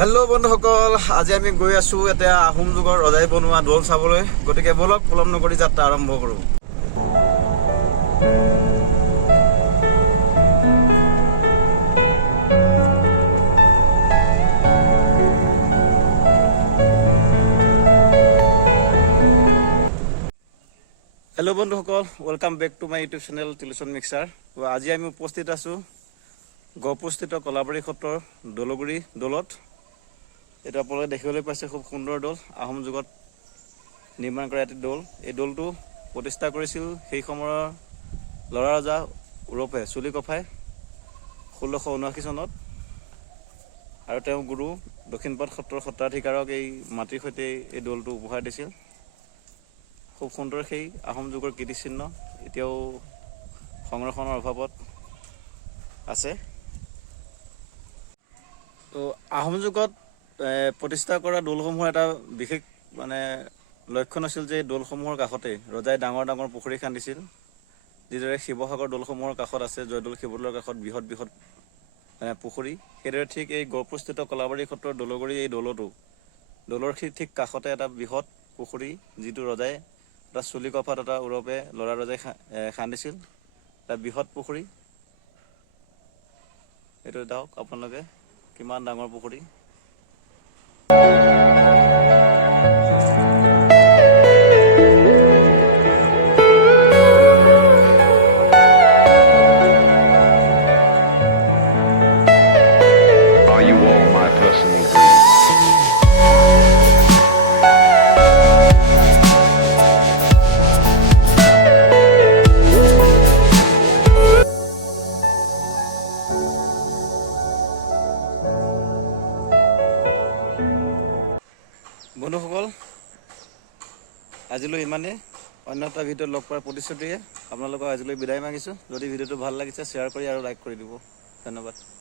Hello' বন্ধুসকল, আজি আমি গৈ আছোঁ এতিয়া আহোম যুগৰ ৰজাই বনোৱা দৌল চাবলৈ। গতিকে বলক পলম নকৰি যাত্ৰা আৰম্ভ কৰোঁ। হেল্ল' বন্ধুসকল, welcome back to my YouTube channel television mixer. আজি আমি উপস্থিত আছোঁ গহপুৰস্থিত কলাবাৰী সত্ৰৰ দলগুৰি দৌলত। এইটো আপোনালোকে দেখিবলৈ পাইছে, খুব সুন্দৰ দৌল, আহোম যুগত নিৰ্মাণ কৰা এটি দৌল। এই দৌলটো প্ৰতিষ্ঠা কৰিছিল সেই সময়ৰ লৰা ৰজা ওৰফে চুলি কফাই 1679 চনত, আৰু তেওঁ গুৰু দক্ষিণপাট সত্ৰৰ সত্ৰাধিকাৰক এই মাটিৰ সৈতে এই দৌলটো উপহাৰ দিছিল। খুব সুন্দৰ সেই আহোম যুগৰ কীৰ্তিচিহ্ন এতিয়াও সংৰক্ষণৰ অভাৱত আছে। তো আহোম যুগত প্ৰতিষ্ঠা কৰা দৌলসমূহৰ এটা বিশেষ লক্ষণ আছিল যে দৌলসমূহৰ কাষতে ৰজাই ডাঙৰ ডাঙৰ পুখুৰী খান্দিছিল। যিদৰে শিৱসাগৰ দৌলসমূহৰ কাষত আছে জয়দৌল, শিৱদৌলৰ কাষত বৃহৎ বৃহৎ পুখুৰী, সেইদৰে ঠিক এই গহপুৰস্থিত কলাবাৰী সত্ৰৰ দলগুৰি এই দৌলৰ ঠিক কাষতে এটা বৃহৎ পুখুৰী, যিটো ৰজাই এটা চুলি কফাত এটা ওৰপে ল'ৰা ৰজাই খান্দিছিল। এটা বৃহৎ পুখুৰী, এইটো চাওক আপোনালোকে কিমান ডাঙৰ পুখুৰী। Are you all my personal dreams? বন্ধুসকল, আজিলৈ ইমানেই। অন্য এটা ভিডিঅ'ত লগ পোৱাৰ প্ৰতিশ্ৰুতিৰে আপোনালোকক আজিলৈ বিদায় মাগিছোঁ। যদি ভিডিঅ'টো ভাল লাগিছে শ্বেয়াৰ কৰি আৰু লাইক কৰি দিব। ধন্যবাদ।